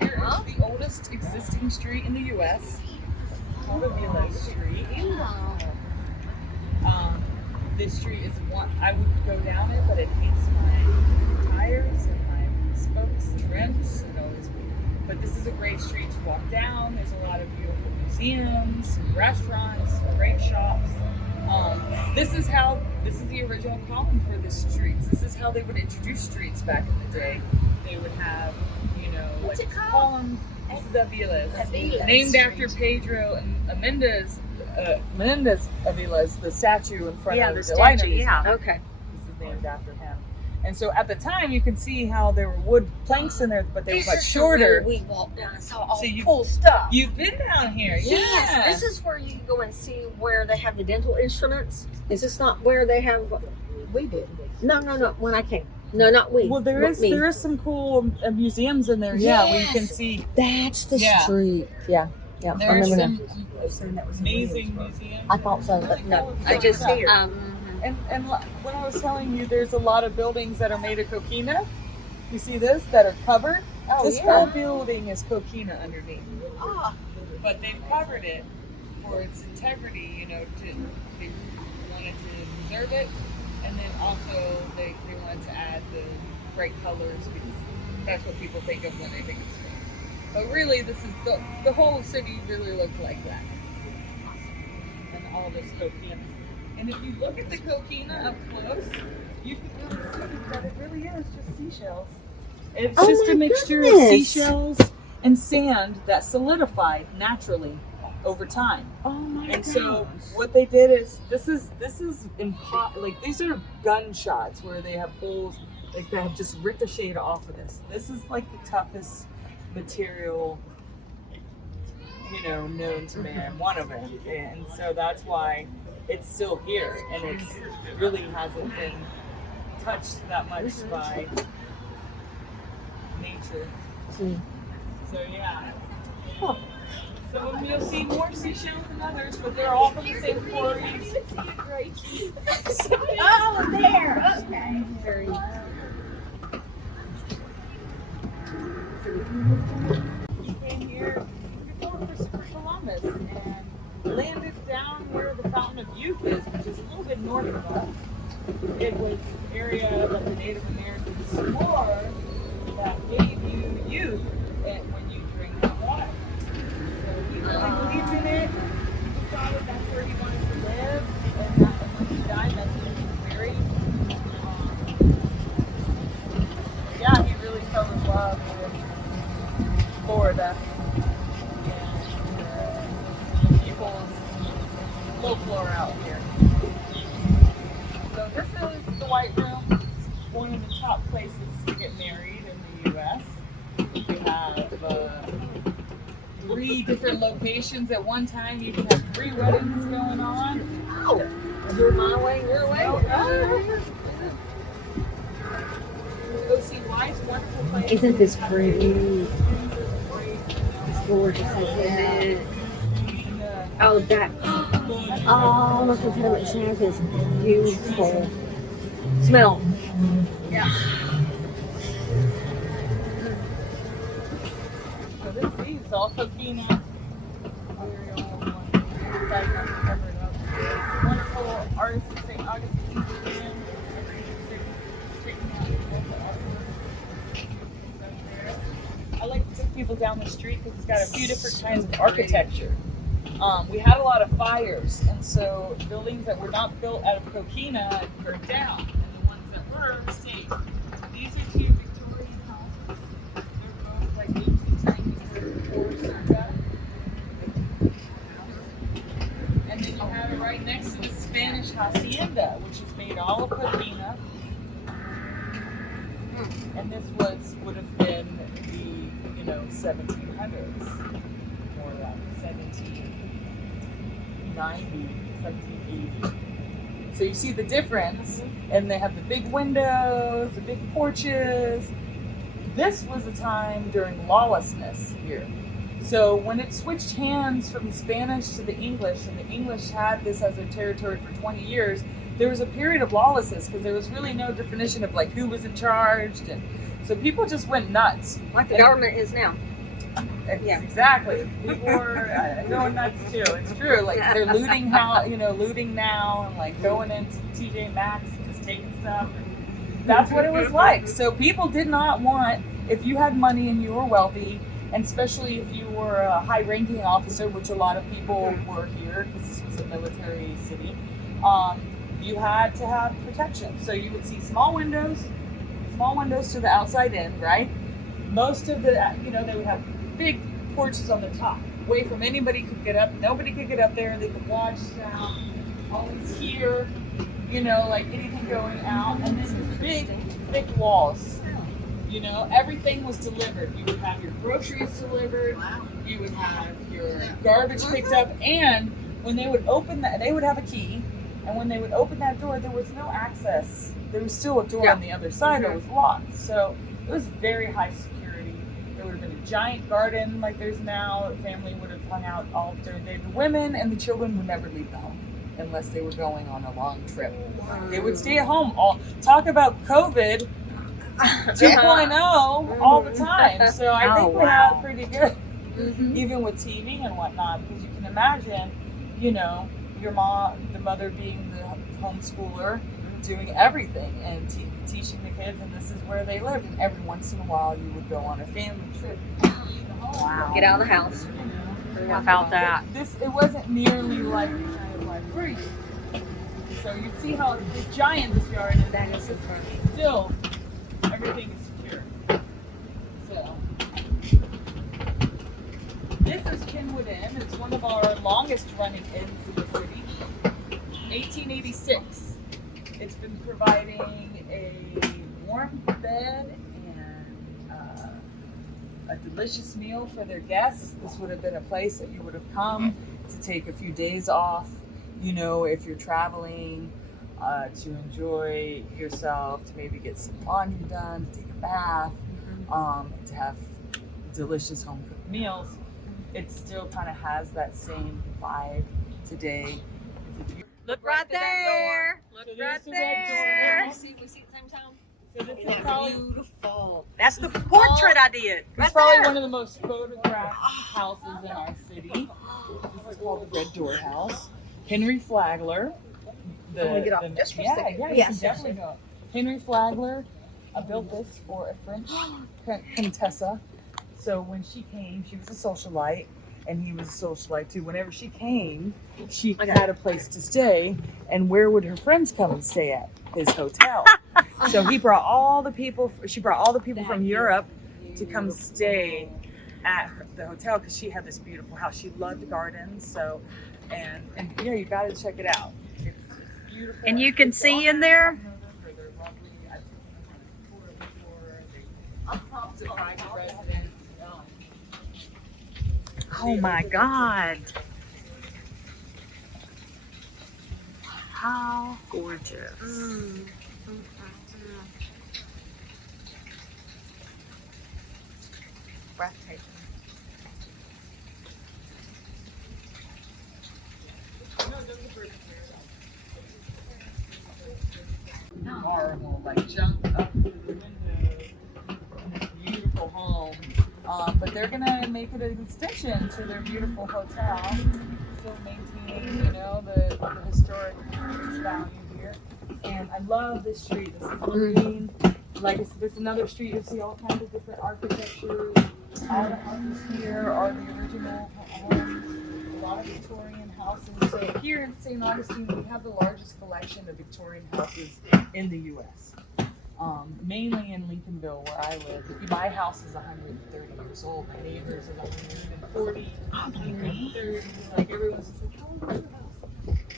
Here is the oldest existing street in the U.S. called Avila Street. This street is one, I would go down it, but it hates my tires and my spokes and rims. But this is a great street to walk down. There's a lot of beautiful museums, restaurants, great shops. This is the original calling for the streets. This is how they would introduce streets back in the day. They would have, What's it called? columns. This is Avila's, named after Pedro and Menendez Avila's, the statue in front of the statue. Yeah, okay. This is named after him. And so at the time, you can see how there were wood planks in there, but they were much shorter. We walked down and saw all So cool stuff. You've been down here, Yes, this is where you go and see where they have the dental instruments. Is this not where they have? We did. No. When I came, no, not we. Well, there is some cool museums in there. Yeah, where you can see. That's the street. Yeah. There's some amazing museums. I thought so, but no. I just And when I was telling you, there's a lot of buildings that are made of coquina. You see this that are covered. This whole building is coquina underneath. But they've covered it for its integrity. They wanted to preserve it, and then also they wanted to add the bright colors because that's what people think of when they think of Spain. But really, this is the whole city really looked like that, and all this coquina. And if you look at the coquina up close, you can really see that it really is just seashells. It's just a mixture of seashells and sand that solidified naturally over time. Oh my god! And so what they did is this is like these are gunshots where they have holes like that have just ricocheted off of this. This is like the toughest material known to man, one of them, and so that's why it's still here, and it really hasn't been touched that much by nature. So yeah. So you'll see more seashells than others, but they're all from the same quarries. Oh, there. Okay. Very. He came here before Christopher Columbus and landed down where the Fountain of Youth is, which is a little bit north of us. It was an area that the Native Americans swore that gave you youth when you drink that water. So he really believed in it. He decided that's where he wanted to live, and when he died, that's where he was buried. Yeah, he really fell in love with Florida. Folklore out here. So this is the White Room. It's one of the top places to get married in the U.S. We have 3 different locations at one time. You can have 3 weddings going on. Oh, you're my way, your way. Go see White's wonderful place. Isn't this pretty? It's gorgeous, isn't it? Oh, that. Oh, look at how much shampoo is beautiful. Smell. Yeah. So this is all coquina. Wonderful artist in St. Augustine. I like to take people down the street because it's got a few different kinds of architecture. We had a lot of fires, and so buildings that were not built out of coquina burned down, and the ones that were stayed. These are 2 Victorian houses. They're both like 1894 circa. And then you have it right next to the Spanish hacienda, which is made all of coquina. And this would have been the 1700s, more like 1780. So you see the difference, and they have the big windows, the big porches. This was a time during lawlessness here. So when it switched hands from the Spanish to the English, and the English had this as their territory for 20 years, there was a period of lawlessness because there was really no definition of like who was in charge. And So people just went nuts. Like the government is now. Yeah, exactly. People were going nuts too. It's true. Like they're looting looting now, and like going into TJ Maxx and just taking stuff. That's what it was like. So people did not want, if you had money and you were wealthy, and especially if you were a high-ranking officer, which a lot of people were here because this was a military city, you had to have protection. So you would see small windows to the outside in, right? Most of the, they would have big porches on the top, away from anybody could get up. Nobody could get up there. They could watch down, always hear, like anything going out. And then these big, thick walls. Everything was delivered. You would have your groceries delivered. You would have your garbage picked up. And when they would open that, they would have a key. And when they would open that door, there was no access. There was still a door on the other side that was locked. So it was very high security. There would have been a giant garden like there's now. The family would have hung out all during the day. The women and the children would never leave the home unless they were going on a long trip. They would stay at home. Talk about COVID 2.0 all the time. So I think we had pretty good, even with TV and whatnot, because you can imagine, your mom, the mother being the homeschooler, doing everything and teaching the kids, and this is where they lived. And every once in a while, you would go on a family trip. Wow. Get out of the house. How about that? It wasn't nearly like kind of like free. So you see how giant this yard is. That is still, everything is secure. So this is Kenwood Inn. It's one of our longest running inns in the city. 1886. It's been providing a warm bed and a delicious meal for their guests. This would have been a place that you would have come to take a few days off, if you're traveling, to enjoy yourself, to maybe get some laundry done, to take a bath, to have delicious home cooked meals. It still kind of has that same vibe today. Look right there. Look right there. We see it at the same time. So this is probably Beautiful. That's the portrait I did. It's Right probably there. one of the most photographed houses in our city. This is called the Red Door House. Henry Flagler. I'm gonna get off just for a second. Yeah, you Yes. can definitely go. Henry Flagler built this for a French Contessa. So when she came, she was a socialite, and he was a socialite too. Whenever she came, she had a place to stay, and where would her friends come and stay at? His hotel. So she brought all the people from Europe to come stay at the hotel because she had this beautiful house. She loved gardens, so and you got to check it out. It's beautiful. And you can see in there. They're lovely. I took them on a tour before. It's a private residence. Oh my God. How gorgeous. Breathtaking. Car will like jump up to the window in this beautiful home. But they're gonna make it an extension to their beautiful hotel, still maintaining, the historic value here. And I love this street. This is green. Like this another street. You see all kinds of different architecture. All the houses here are the original homes. A lot of Victorian houses. So here in St. Augustine, we have the largest collection of Victorian houses in the U.S. Mainly in Lincolnville, where I live. My house is 130 years old. My neighbors is 140, 130. Like everyone's just like, how old is your house?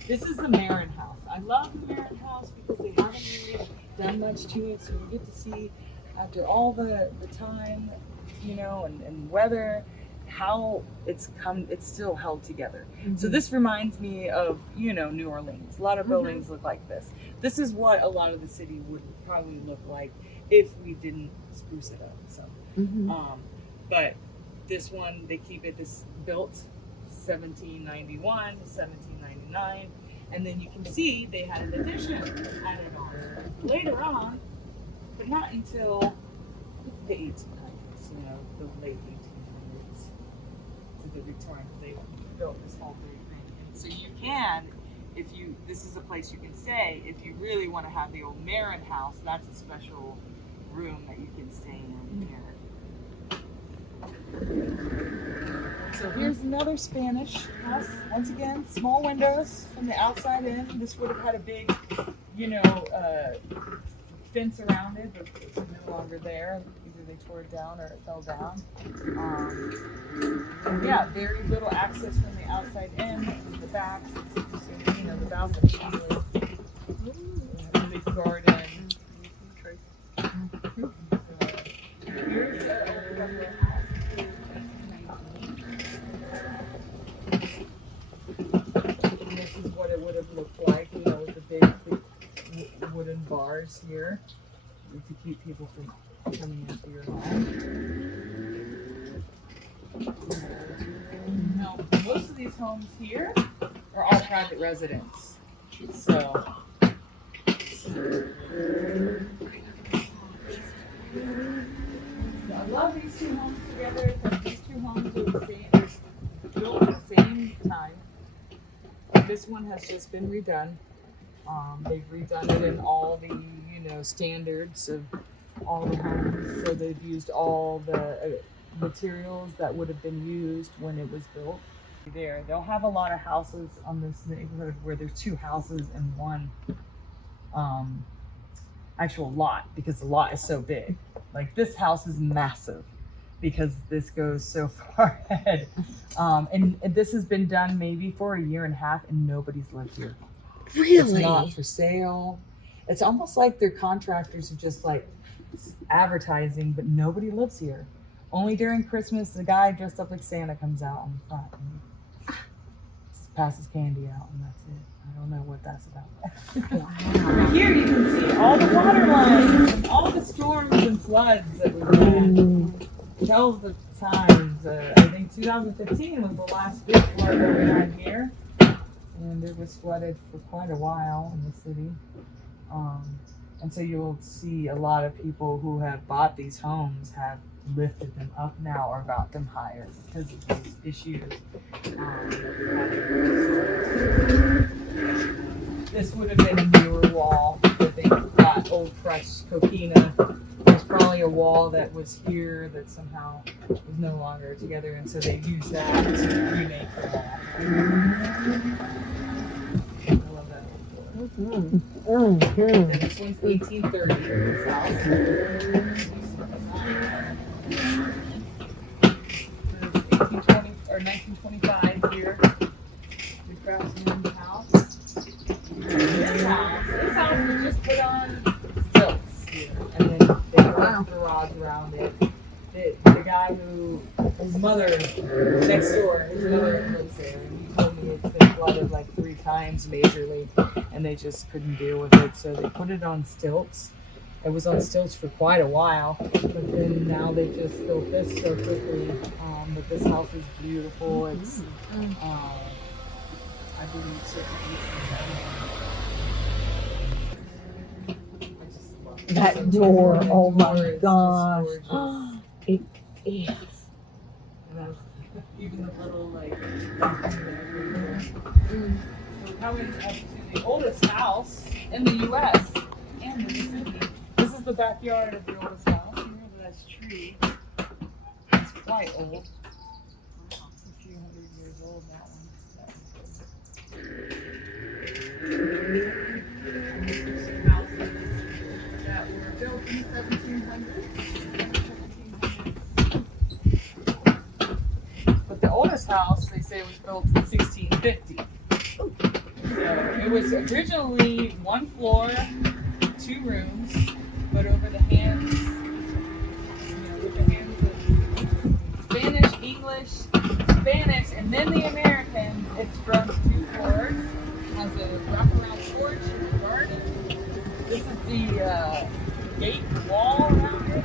This is the Marin House. I love the Marin House because they haven't really done much to it, so you get to see after all the time, and weather, how it's still held together. So this reminds me of, New Orleans. A lot of buildings look like this. This is what a lot of the city would probably look like if we didn't spruce it up. So, but this one, they keep it built 1791 to 1799. And then you can see they had an addition added on later on, but not until the 1800s, the late 1800s to the Victorian. They built this whole big thing. And so you can, this is a place you can stay. If you really want to have the old Marin house, that's a special room that you can stay in here. So here's another Spanish house. Once again, small windows from the outside in. This would have had a big, fence around it, but it's no longer there. Either they tore it down or it fell down. And yeah, very little access from the outside in. The back, so, the balcony. The big garden. Here's the old Governor house. And this is what it would have looked like, with the big wooden bars here to keep people from coming into your home. Now, most of these homes here are all private residents. So, I love these two homes together. These two homes are built at the same time. This one has just been redone. They've redone it in all the, standards of all the homes. So they've used all the materials that would have been used when it was built. They'll have a lot of houses on this neighborhood where there's two houses in one actual lot because the lot is so big. Like this house is massive because this goes so far ahead. And this has been done maybe for a year and a half and nobody's lived here. Really? It's not for sale. It's almost like their contractors are just like advertising, but nobody lives here. Only during Christmas, the guy dressed up like Santa comes out on the front and passes candy out, and that's it. I don't know what that's about. Wow. Here you can see all the water lines and all the storms and floods that we've had. Tells the times. I think 2015 was the last big flood that we had here. And it was flooded for quite a while in the city. And so you'll see a lot of people who have bought these homes have lifted them up now or got them higher because of these issues. This would have been a newer wall that they got old crushed coquina. There's probably a wall that was here that somehow is no longer together, and so they used that to remake the wall. I love that old floor. And this one's 1830, this house. 1820 or 1925 here. The Craftsman's house. This house was just put on stilts here, and then they put a garage around it. The guy his mother next door, his mother lives there, and he told me it's been flooded like 3 times majorly, and they just couldn't deal with it, so they put it on stilts. It was on stilts for quite a while, but then now they just built this so quickly. But this house is beautiful. It's, I believe, so. That door, oh my gosh. It is. Even the little, We're coming up to the oldest house in the U.S. and in the city. This is the backyard of the oldest house. Remember that's tree. It's quite old. Wow, it's a few hundred years old, that one. Some houses that were built in the 1700s. But the oldest house, they say, was built in 1650. So it was originally 1 floor, 2 rooms, but over the hands, with the hands of Spanish, English, Spanish, and then the Americans, it's grown to 2 floors, has a wraparound porch and a garden. This is the gate wall around it.